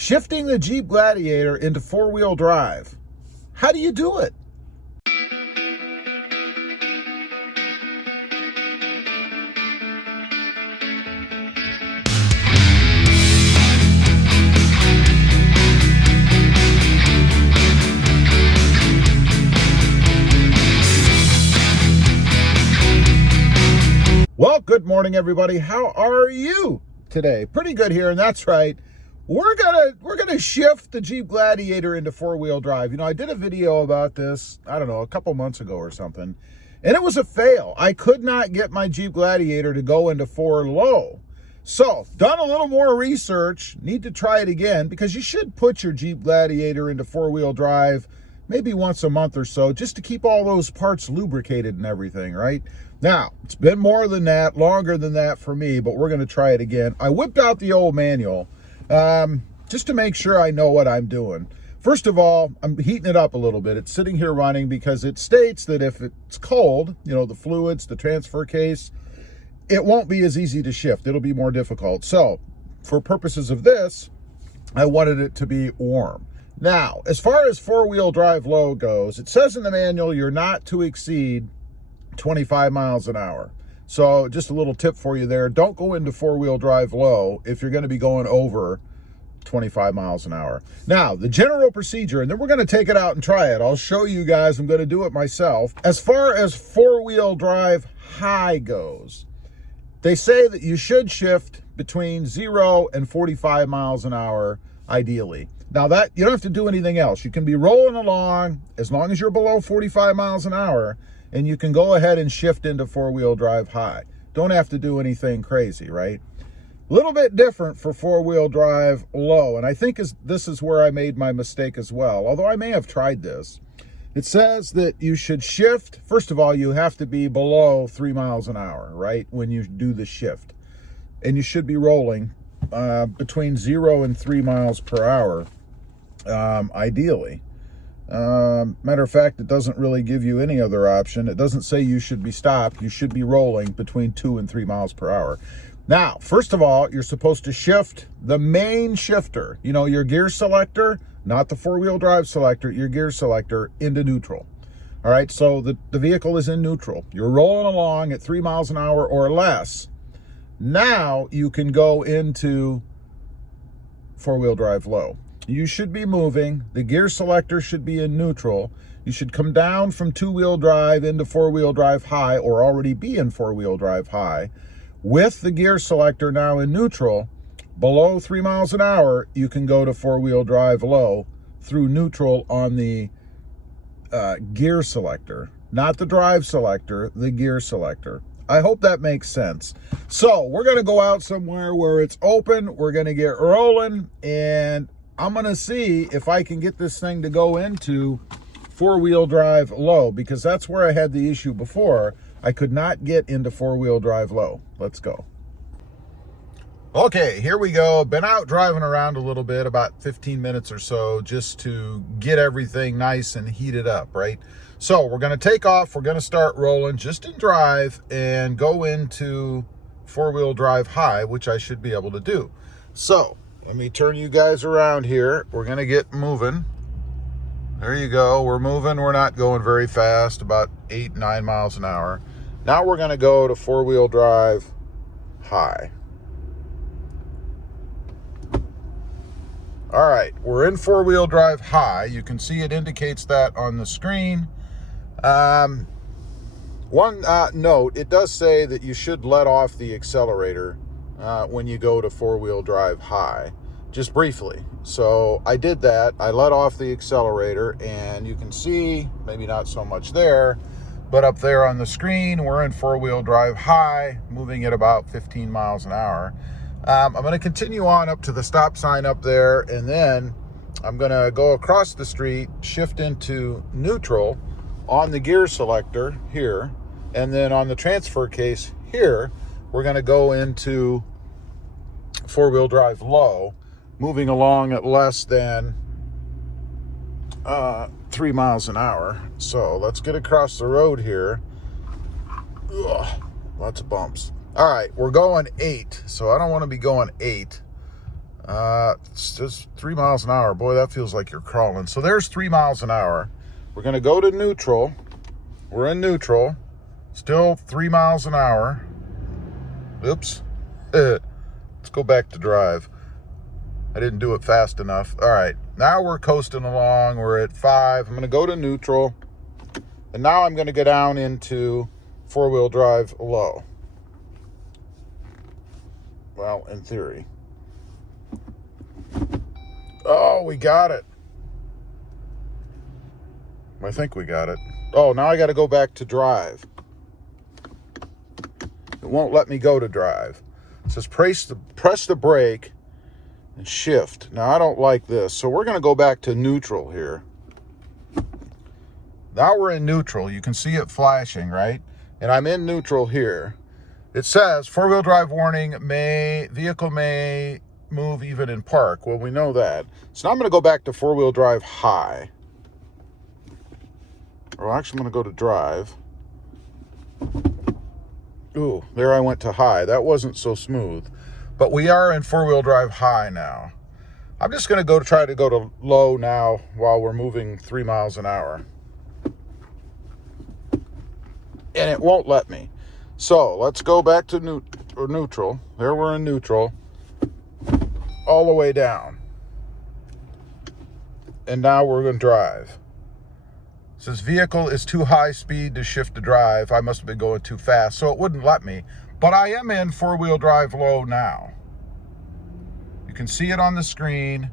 Shifting the Jeep Gladiator into four-wheel drive. How do you do it? Well, good morning, everybody. How are you today? Pretty good here, and that's right. We're gonna shift the Jeep Gladiator into four-wheel drive. You know, I did a video about this, I don't know, a couple months ago or something, and it was a fail. I could not get my Jeep Gladiator to go into four low. So, done a little more research, need to try it again, because you should put your Jeep Gladiator into four-wheel drive maybe once a month or so, just to keep all those parts lubricated and everything, right? Now, it's been more than that, longer than that for me, but we're going to try it again. I whipped out the old manual just to make sure I know what I'm doing. First of all, I'm heating it up a little bit. It's sitting here running because it states that if it's cold, you know, the fluids, the transfer case, it won't be as easy to shift. It'll be more difficult. So, for purposes of this, I wanted it to be warm. Now, as far as four-wheel drive low goes, it says in the manual you're not to exceed 25 miles an hour. So just a little tip for you there. Don't go into four-wheel drive low if you're going to be going over 25 miles an hour. Now, the general procedure, and then we're going to take it out and try it. I'll show you guys. I'm going to do it myself. As far as four-wheel drive high goes, they say that you should shift between 0 and 45 miles an hour, ideally. Now, that you don't have to do anything else. You can be rolling along as long as you're below 45 miles an hour, and you can go ahead and shift into four-wheel drive high. Don't have to do anything crazy, right? A little bit different for four-wheel drive low, and I think this is where I made my mistake as well, although I may have tried this. It says that you should shift. First of all, you have to be below 3 miles an hour, right, when you do the shift. And you should be rolling between 0 and 3 miles per hour, ideally. Matter of fact, it doesn't really give you any other option. It doesn't say you should be stopped. You should be rolling between 2 and 3 miles per hour. Now, first of all, you're supposed to shift the main shifter, you know, your gear selector, not the four-wheel drive selector, your gear selector, into neutral. All right, so the vehicle is in neutral. You're rolling along at 3 miles an hour or less. Now you can go into four-wheel drive low. You should be moving. The gear selector should be in neutral. You should come down from two-wheel drive into four-wheel drive high, or already be in four-wheel drive high. With the gear selector now in neutral, below 3 miles an hour, you can go to four-wheel drive low through neutral on the gear selector. Not the drive selector, the gear selector. I hope that makes sense. So we're going to go out somewhere where it's open. We're going to get rolling, and I'm going to see if I can get this thing to go into four-wheel drive low, because that's where I had the issue before. I could not get into four-wheel drive low. Let's go. Okay, here we go. Been out driving around a little bit, about 15 minutes or so, just to get everything nice and heated up, right? So we're going to take off. We're going to start rolling just in drive and go into four-wheel drive high, which I should be able to do. So let me turn you guys around here. We're going to get moving. There you go. We're moving. We're not going very fast, about 8-9 miles an hour. Now we're going to go to four-wheel drive high. All right, we're in four-wheel drive high. You can see it indicates that on the screen. One note, it does say that you should let off the accelerator when you go to four-wheel drive high, just briefly. So I did that. I let off the accelerator, and you can see, maybe not so much there, but up there on the screen, we're in four-wheel drive high, moving at about 15 miles an hour. I'm going to continue on up to the stop sign up there, and then I'm going to go across the street, shift into neutral on the gear selector here, and then on the transfer case here, we're going to go into four-wheel drive low, moving along at less than 3 miles an hour. So let's get across the road here. Ugh, lots of bumps. All right, we're going 8, so I don't want to be going 8. It's just 3 miles an hour. Boy, that feels like you're crawling. So there's 3 miles an hour. We're going to go to neutral. We're in neutral. Still 3 miles an hour. Oops. Let's go back to drive. I didn't do it fast enough. All right. Now we're coasting along. We're at 5. I'm going to go to neutral. And now I'm going to go down into four-wheel drive low. Well, in theory. Oh, we got it. I think we got it. Oh, now I got to go back to drive. It won't let me go to drive. It says press the brake and shift. Now, I don't like this, so we're going to go back to neutral here. Now we're in neutral. You can see it flashing, right? And I'm in neutral here. It says four-wheel drive warning, vehicle may move even in park. Well, we know that. So now I'm going to go back to four-wheel drive high. Or actually, I'm going to go to drive. Ooh, there I went to high. That wasn't so smooth. But we are in four-wheel drive high now. I'm just going to try to go to low now while we're moving 3 miles an hour. And it won't let me. So let's go back to neutral. There we're in neutral. All the way down. And now we're going to drive. It says vehicle is too high speed to shift to drive. I must have been going too fast, so it wouldn't let me. But I am in four-wheel drive low now. You can see it on the screen.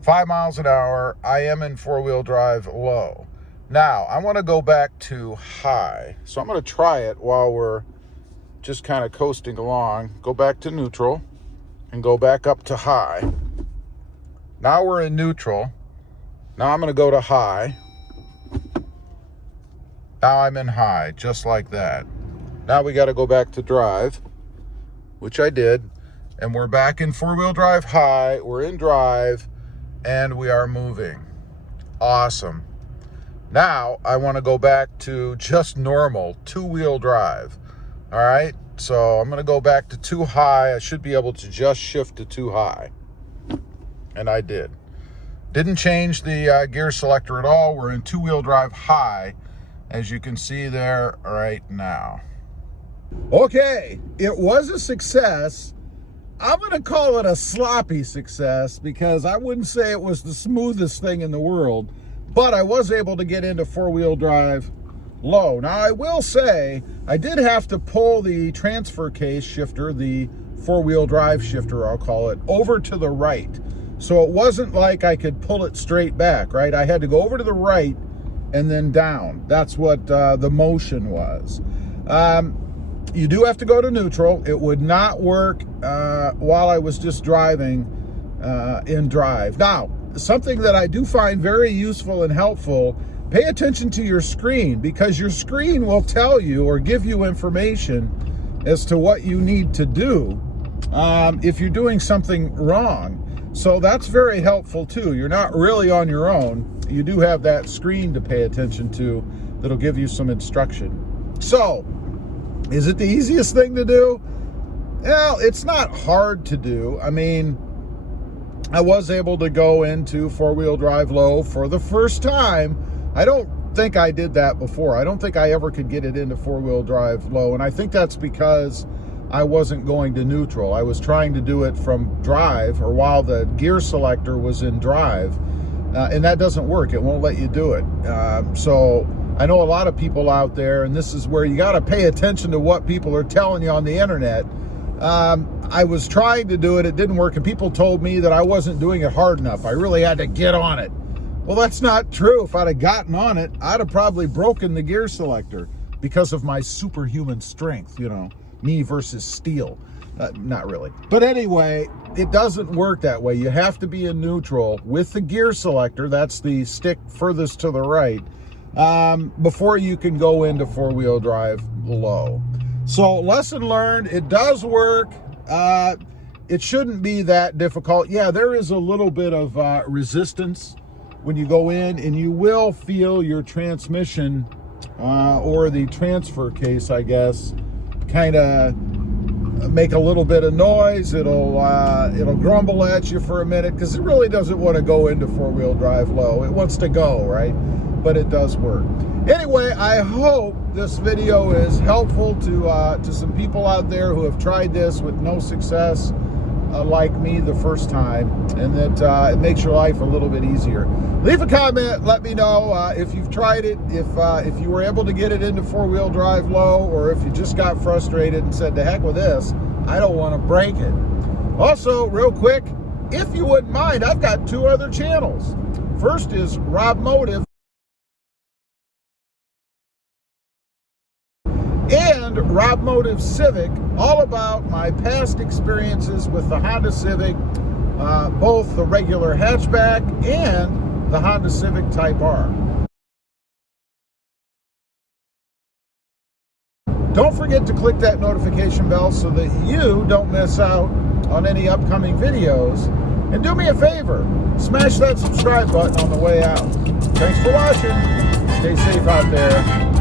5 miles an hour. I am in four-wheel drive low. Now, I want to go back to high. So I'm going to try it while we're just kind of coasting along. Go back to neutral and go back up to high. Now we're in neutral. Now I'm going to go to high. Now I'm in high, just like that. Now we got to go back to drive, which I did. And we're back in four-wheel drive high. We're in drive, and we are moving. Awesome. Now I want to go back to just normal two-wheel drive. All right, so I'm going to go back to too high. I should be able to just shift to too high. And I did. Didn't change the gear selector at all. We're in two-wheel drive high, as you can see there right now. Okay, it was a success. I'm going to call it a sloppy success because I wouldn't say it was the smoothest thing in the world, but I was able to get into four-wheel drive low. Now, I will say I did have to pull the transfer case shifter, the four-wheel drive shifter, I'll call it, over to the right. So it wasn't like I could pull it straight back, right? I had to go over to the right and then down. That's what the motion was. You do have to go to neutral. It would not work while I was just driving in drive. Now, something that I do find very useful and helpful, pay attention to your screen, because your screen will tell you or give you information as to what you need to do if you're doing something wrong. So that's very helpful too. You're not really on your own. You do have that screen to pay attention to that'll give you some instruction. So, is it the easiest thing to do? Well, it's not hard to do. I mean, I was able to go into four-wheel drive low for the first time. I don't think I did that before. I don't think I ever could get it into four-wheel drive low, and I think that's because I wasn't going to neutral. I was trying to do it from drive, or while the gear selector was in drive, and that doesn't work. It won't let you do it. So I know a lot of people out there, and this is where you got to pay attention to what people are telling you on the internet. I was trying to do it. It didn't work, and people told me that I wasn't doing it hard enough. I really had to get on it. Well, that's not true. If I'd have gotten on it, I'd have probably broken the gear selector because of my superhuman strength, you know, me versus steel. Not really. But anyway, it doesn't work that way. You have to be in neutral with the gear selector. That's the stick furthest to the right. Before you can go into four-wheel drive low. So lesson learned, it does work. It shouldn't be that difficult. Yeah, there is a little bit of resistance when you go in, and you will feel your transmission or the transfer case, I guess, kind of make a little bit of noise. It'll grumble at you for a minute because it really doesn't want to go into four-wheel drive low. It wants to go, right? But it does work. Anyway, I hope this video is helpful to some people out there who have tried this with no success, like me the first time, and that it makes your life a little bit easier. Leave a comment, let me know if you've tried it, if you were able to get it into four-wheel drive low, or if you just got frustrated and said, to heck with this, I don't want to break it. Also, real quick, if you wouldn't mind, I've got two other channels. First is Rob Motive and Rob Motive Civic, all about my past experiences with the Honda Civic, both the regular hatchback and the Honda Civic Type R. Don't forget to click that notification bell so that you don't miss out on any upcoming videos. And do me a favor, smash that subscribe button on the way out. Thanks for watching. Stay safe out there.